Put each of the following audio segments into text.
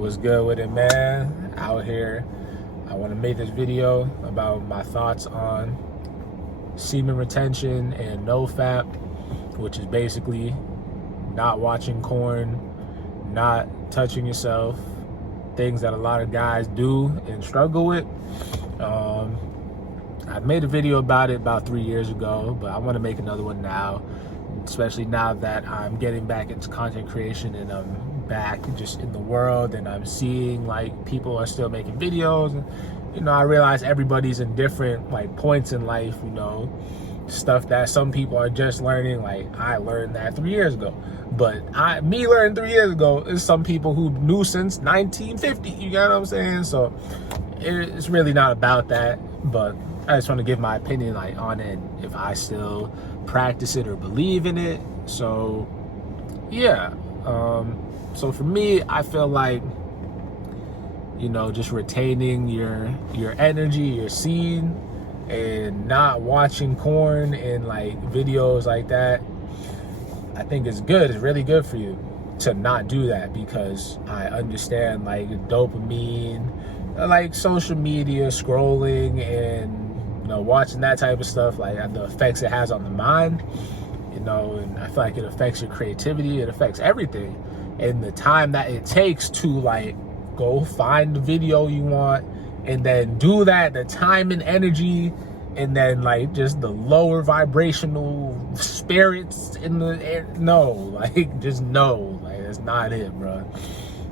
What's good with it, man? Out here, I want to make this video about my thoughts on semen retention and NoFap, which is basically not watching porn, not touching yourself, things that a lot of guys do and struggle with. I made a video about it about 3 years ago, but I want to make another one now, especially now that I'm getting back into content creation and I'm back just in the world and I'm seeing like people are still making videos. And, you know, I realize everybody's in different like points in life, you know, stuff that some people are just learning. Like I learned that 3 years ago, but me learning 3 years ago is some people who knew since 1950, you know what I'm saying? So it's really not about that, but I just want to give my opinion like on it, if I still practice it or believe in it. So yeah, so for me, I feel like, you know, just retaining your energy, your seed, and not watching porn and like videos like that, I think it's good. It's really good for you to not do that, because I understand like dopamine, like social media scrolling and, you know, watching that type of stuff, like the effects it has on the mind, you know, and I feel like it affects your creativity, it affects everything. And the time that it takes to like go find the video you want and then do that, the time and energy, and then like just the lower vibrational spirits in the air, no, like just no, like that's not it, bro.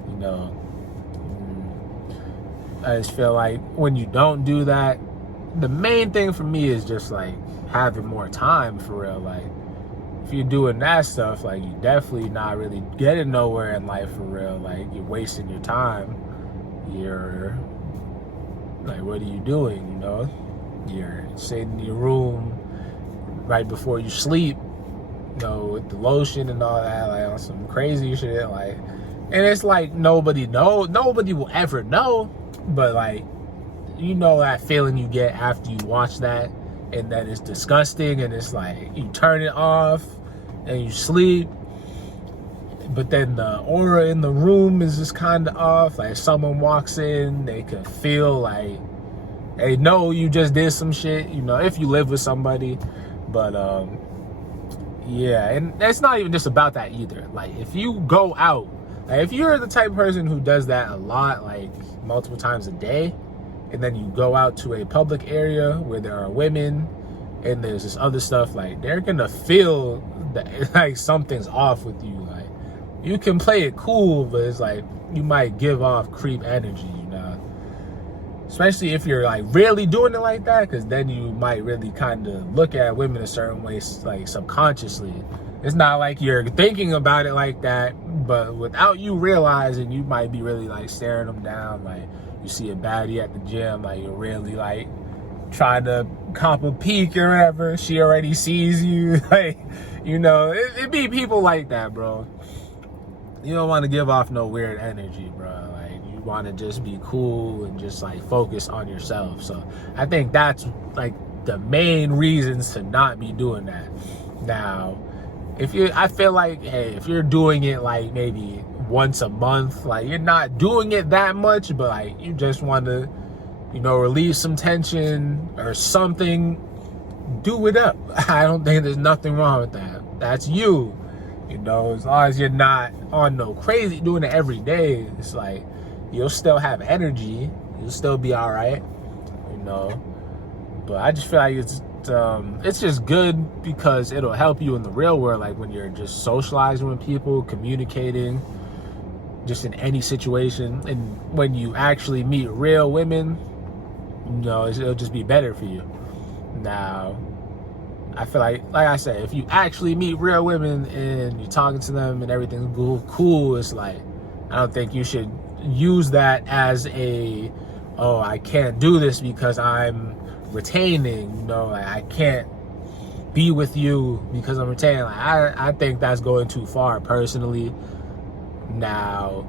You know, I just feel like when you don't do that, the main thing for me is just like having more time for real. Like if you're doing that stuff, like you're definitely not really getting nowhere in life for real. Like you're wasting your time. You're like, what are you doing? You know, you're sitting in your room right before you sleep, you know, with the lotion and all that, like on some crazy shit. Like, and it's like nobody will ever know, but like, you know that feeling you get after you watch that, and then it's disgusting, and it's like you turn it off and you sleep, but then the aura in the room is just kind of off. Like someone walks in, they can feel like they know you just did some shit, you know, if you live with somebody. But yeah, and it's not even just about that either. Like if you go out, like if you're the type of person who does that a lot, like multiple times a day, and then you go out to a public area where there are women and there's this other stuff, like they're gonna feel that like something's off with you. Like you can play it cool, but it's like you might give off creep energy, you know, especially if you're like really doing it like that, because then you might really kind of look at women a certain way, like subconsciously. It's not like you're thinking about it like that, but without you realizing, you might be really like staring them down. Like you see a baddie at the gym, like you're really like trying to cop a peek or whatever. She already sees you. Like, you know, it be people like that, bro. You don't want to give off no weird energy, bro. Like you want to just be cool and just like focus on yourself. So I think that's like the main reasons to not be doing that. Now, I feel like, hey, if you're doing it like maybe once a month, like you're not doing it that much, but like you just want to, you know, relieve some tension or something, do it up. I don't think there's nothing wrong with that. That's you, you know, as long as you're not on no crazy doing it every day. It's like you'll still have energy, you'll still be all right, you know. But I just feel like it's just good because it'll help you in the real world, like when you're just socializing with people, communicating, just in any situation. And when you actually meet real women, you know, it'll just be better for you. Now, I feel like I said, if you actually meet real women and you're talking to them and everything's cool, it's like, I don't think you should use that as oh, I can't do this because I'm retaining, you know, like I can't be with you because I'm retaining. Like I think that's going too far personally. Now,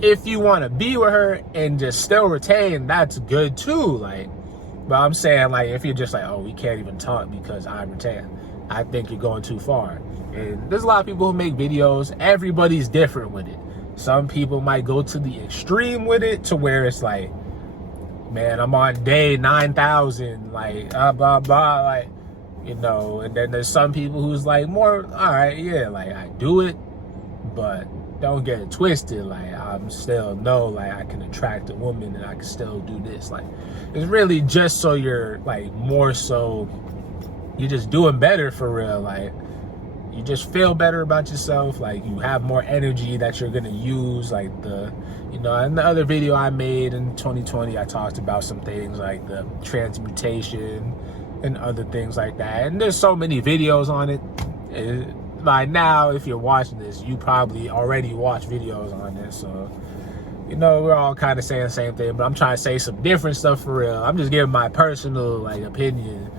if you want to be with her and just still retain, that's good too. Like, but I'm saying, like, if you're just like, oh, we can't even talk because I'm retaining, I think you're going too far. And there's a lot of people who make videos. Everybody's different with it. Some people might go to the extreme with it to where it's like, man, I'm on day 9,000, like, blah, blah, like, you know. And then there's some people who's like more, all right, yeah, like, I do it, but don't get it twisted. Like, I'm still know, like, I can attract a woman and I can still do this. Like, it's really just so you're, like, more so, you're just doing better for real. Like, you just feel better about yourself. Like, you have more energy that you're gonna use. Like, the, you know, in the other video I made in 2020, I talked about some things like the transmutation and other things like that. And there's so many videos on it. By now, if you're watching this, you probably already watched videos on this. So, you know, we're all kind of saying the same thing, but I'm trying to say some different stuff for real. I'm just giving my personal, like, opinion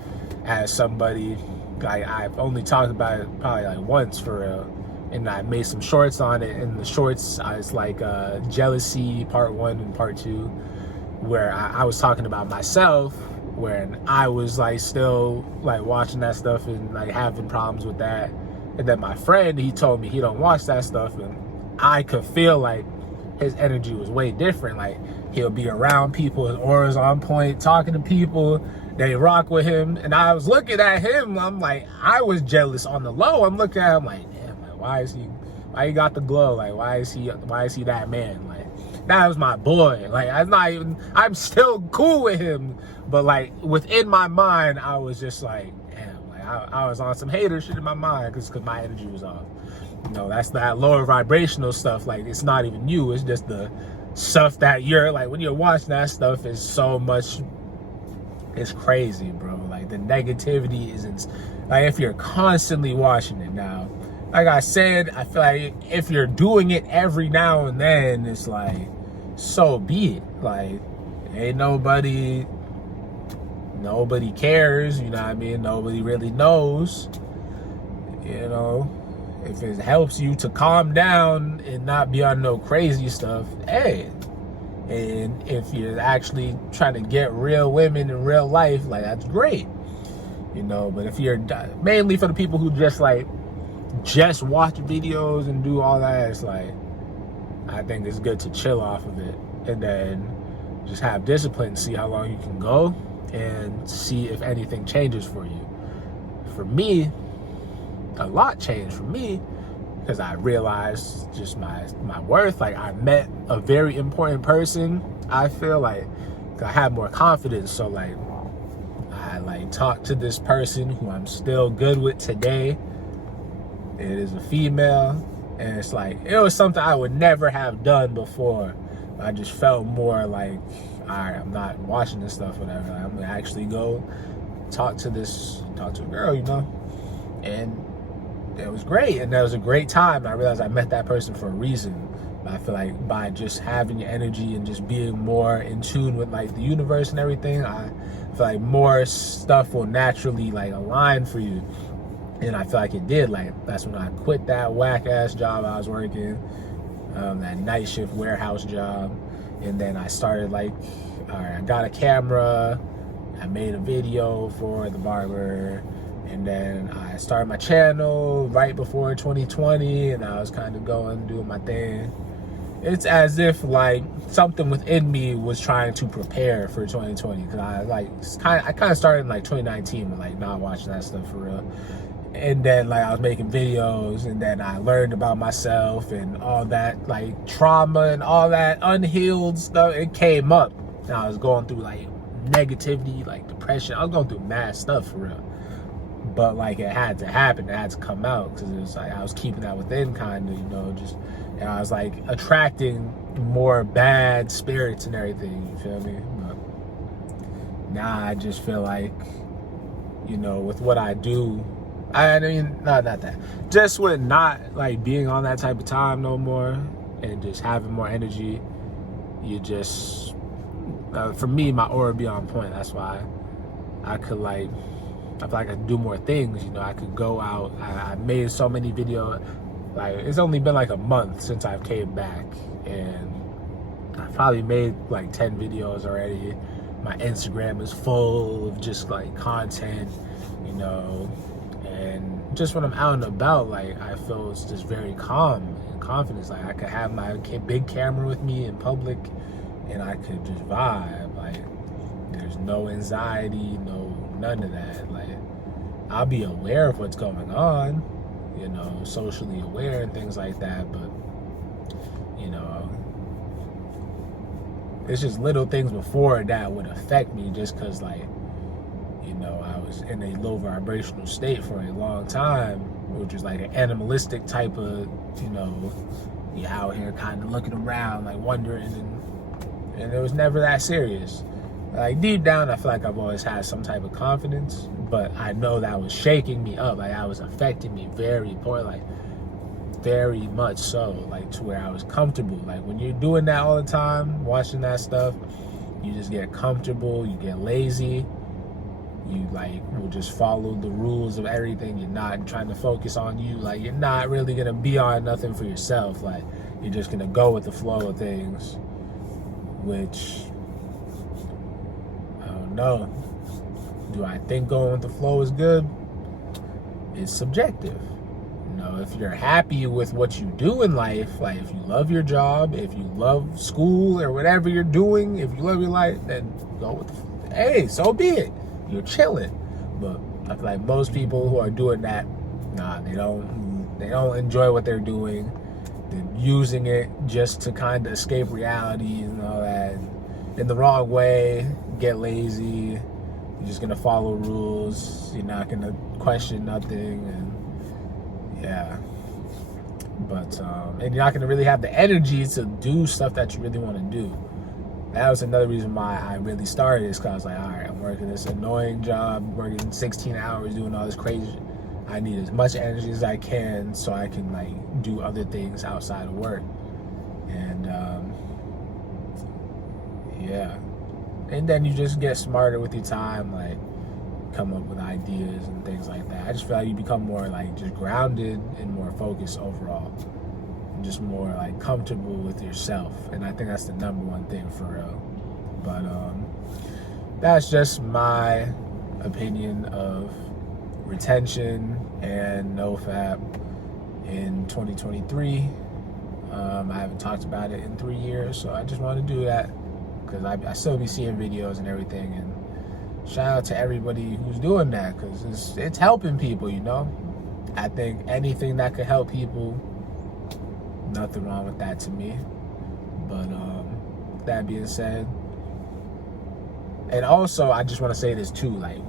as somebody. Like, I've only talked about it probably like once for real, and I made some shorts on it. And the shorts, it's like jealousy part 1 and part 2, where I was talking about myself, when I was like still like watching that stuff and like having problems with that. And then my friend, he told me he don't watch that stuff, and I could feel like his energy was way different. Like, he'll be around people, his aura's on point, talking to people, they rock with him. And I was looking at him, I'm like, I was jealous on the low. I'm looking at him like, damn, like, why he got the glow? Like, why is he that man? Like, that was my boy. Like, I'm still cool with him, but like within my mind, I was just like, damn, like I was on some hater shit in my mind because my energy was off. You know, that's that lower vibrational stuff. Like, it's not even you, it's just the stuff that you're like, when you're watching that stuff, is so much. It's crazy, bro. Like, the negativity is like, if you're constantly watching it now, like I said, I feel like if you're doing it every now and then, it's like, so be it. Like, ain't nobody cares, you know what I mean? Nobody really knows, you know. If it helps you to calm down and not be on no crazy stuff, hey. And if you're actually trying to get real women in real life, like, that's great, you know. But if you're mainly for the people who just like just watch videos and do all that, it's like, I think it's good to chill off of it and then just have discipline, see how long you can go, and see if anything changes for you. For me, a lot changed for me, because I realized just my worth. Like, I met a very important person. I feel like I had more confidence. So like, I like talked to this person who I'm still good with today. It is a female, and it's like, it was something I would never have done before. I just felt more like, all right, I'm not watching this stuff, whatever. I'm gonna actually go talk to a girl, you know. And it was great, and that was a great time. I realized I met that person for a reason. But I feel like by just having your energy and just being more in tune with like the universe and everything, I feel like more stuff will naturally like align for you. And I feel like it did. Like, that's when I quit that whack ass job I was working, that night shift warehouse job. And then I started like, all right, I got a camera, I made a video for the barber. And then I started my channel right before 2020, and I was kind of doing my thing. It's as if like something within me was trying to prepare for 2020, because I kind of started in like 2019 with like not watching that stuff for real. And then like I was making videos, and then I learned about myself and all that like trauma and all that unhealed stuff. It came up, and I was going through like negativity, like depression. I was going through mad stuff for real. But like, it had to happen, it had to come out, because it was like I was keeping that within, kind of, you know, just, and I was like attracting more bad spirits and everything, you feel me? But now I just feel like, you know, with what I do, I mean, not that, just with not like being on that type of time no more, and just having more energy, you just, for me, my aura be on point. That's why I could like, I feel like I could do more things, you know. I could go out. I made so many videos. Like, it's only been like a month since I've came back, and I've probably made like 10 videos already. My Instagram is full of just like content, you know. And just when I'm out and about, like, I feel it's just very calm and confidence. Like I could have my big camera with me in public and I could just vibe. Like there's no anxiety, none of that. Like I'll be aware of what's going on, you know, socially aware and things like that, but you know, it's just little things before that would affect me just because, like, you know, I was in a low vibrational state for a long time, which is like an animalistic type of, you know, you out here kind of looking around, like wondering, and it was never that serious. Like deep down, I feel like I've always had some type of confidence, but I know that was shaking me up. Like that was affecting me very poor, like very much so, like to where I was comfortable. Like when you're doing that all the time, watching that stuff, you just get comfortable, you get lazy, you like will just follow the rules of everything. You're not trying to focus on you. Like you're not really gonna be on nothing for yourself. Like you're just gonna go with the flow of things, which I don't know. Do I think going with the flow is good? It's subjective. You know, if you're happy with what you do in life, like if you love your job, if you love school or whatever you're doing, if you love your life, then go with hey, so be it. You're chilling. But I feel like most people who are doing that, nah, they don't enjoy what they're doing. They're using it just to kind of escape reality and all that. In the wrong way, get lazy. You're just gonna follow rules. You're not gonna question nothing, and yeah. But and you're not gonna really have the energy to do stuff that you really want to do. That was another reason why I really started, is because I was like, all right, I'm working this annoying job, working 16 hours, doing all this crazy shit. I need as much energy as I can so I can like do other things outside of work. And yeah. And then you just get smarter with your time, like come up with ideas and things like that. I just feel like you become more like just grounded and more focused overall. And just more like comfortable with yourself. And I think that's the number one thing for real. But that's just my opinion of retention and NoFap in 2023. I haven't talked about it in 3 years, so I just want to do that. Because I still be seeing videos and everything, and shout out to everybody who's doing that, because it's helping people, you know. I think anything that could help people, nothing wrong with that to me. But that being said, and also I just want to say this too, like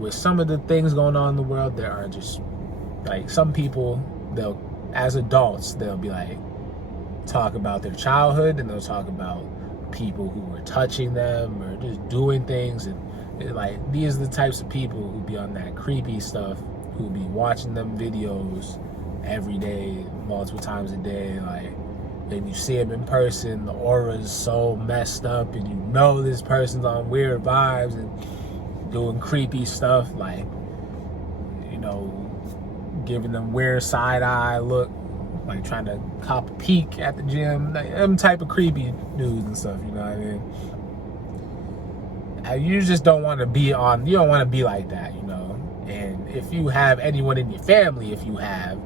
with some of the things going on in the world, there are just like some people, they'll as adults they'll be like talk about their childhood, and they'll talk about people who were touching them or just doing things, and like these are the types of people who be on that creepy stuff, who be watching them videos every day, multiple times a day, like, and you see them in person, the aura is so messed up, and you know this person's on weird vibes and doing creepy stuff, like, you know, giving them weird side-eye look, like trying to cop a peek at the gym, like them type of creepy dudes and stuff, you know what I mean? And you just don't want to be on, you don't want to be like that, you know? And if you have anyone in your family, if you have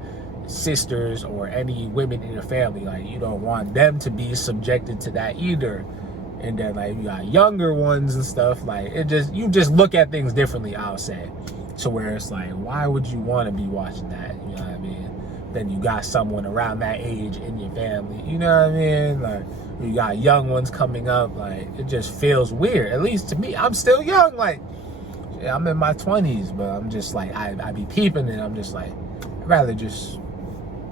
sisters or any women in your family, like you don't want them to be subjected to that either. And then like you got younger ones and stuff, like you just look at things differently, I'll say. To where it's like, why would you want to be watching that, you know what I mean? Then you got someone around that age in your family, you know what I mean? Like you got young ones coming up, like it just feels weird, at least to me. I'm still young, like yeah, I'm in my 20s, but I'm just like, I be peeping, and I'm just like, I'd rather just,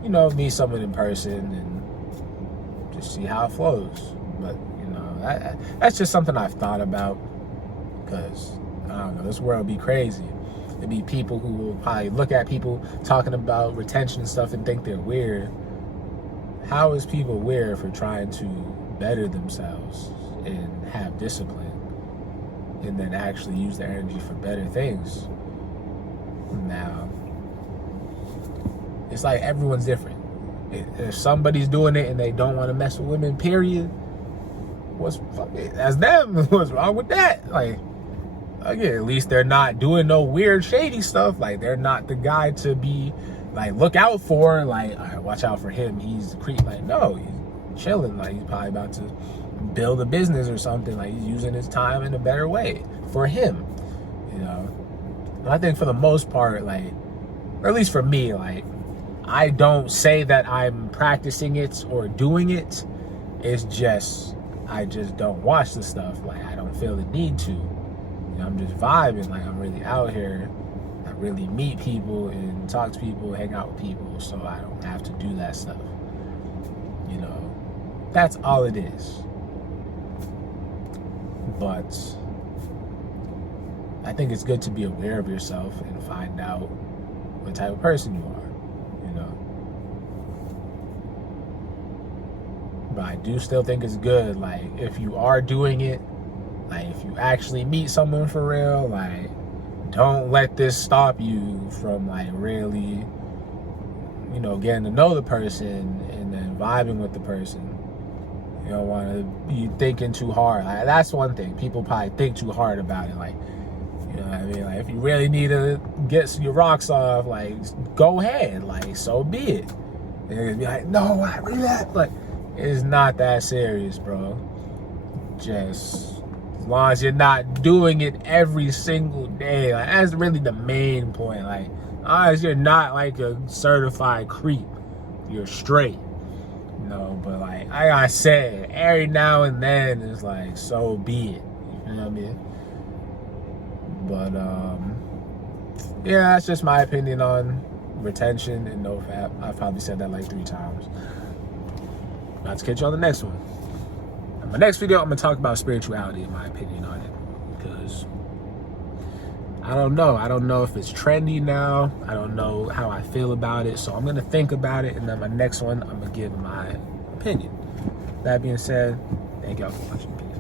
you know, meet someone in person and just see how it flows. But you know, that's just something I've thought about, because I don't know, this world be crazy. There'd be people who will probably look at people talking about retention and stuff and think they're weird. How is people weird for trying to better themselves and have discipline, and then actually use their energy for better things? Now, it's like everyone's different. If somebody's doing it and they don't want to mess with women, period, that's them. What's wrong with that? Like, again, at least they're not doing no weird, shady stuff. Like, they're not the guy to be like look out for, like, all right, watch out for him, he's a creep. Like, no, he's chilling. Like, he's probably about to build a business or something. Like, he's using his time in a better way for him, you know. And I think for the most part, like, or at least for me, like, I don't say that I'm practicing it or doing it. It's just, I just don't watch the stuff. Like, I don't feel the need to. You know, I'm just vibing. Like, I'm really out here. I really meet people and talk to people, hang out with people, so I don't have to do that stuff. You know, that's all it is. But I think it's good to be aware of yourself and find out what type of person you are, you know. But I do still think it's good, like, if you are doing it, like, if you actually meet someone for real, like, don't let this stop you from, like, really, you know, getting to know the person and then vibing with the person. You don't want to be thinking too hard. Like, that's one thing. People probably think too hard about it. Like, you know what I mean? Like, if you really need to get your rocks off, like, go ahead. Like, so be it. And they're gonna be like, no, I relax. Like, it's not that serious, bro. Just as long as you're not doing it every single day. Like, that's really the main point. Like, as long as you're not like a certified creep, you're straight. You know, but like I said, every now and then it's like, so be it. You know what I mean? But yeah, that's just my opinion on retention and NoFap. I've probably said that like 3 times. About to catch you on the next one. In my next video, I'm gonna talk about spirituality and my opinion on it, because I don't know. I don't know if it's trendy now. I don't know how I feel about it. So I'm gonna think about it, and then my next one, I'm gonna give my opinion. That being said, thank y'all for watching.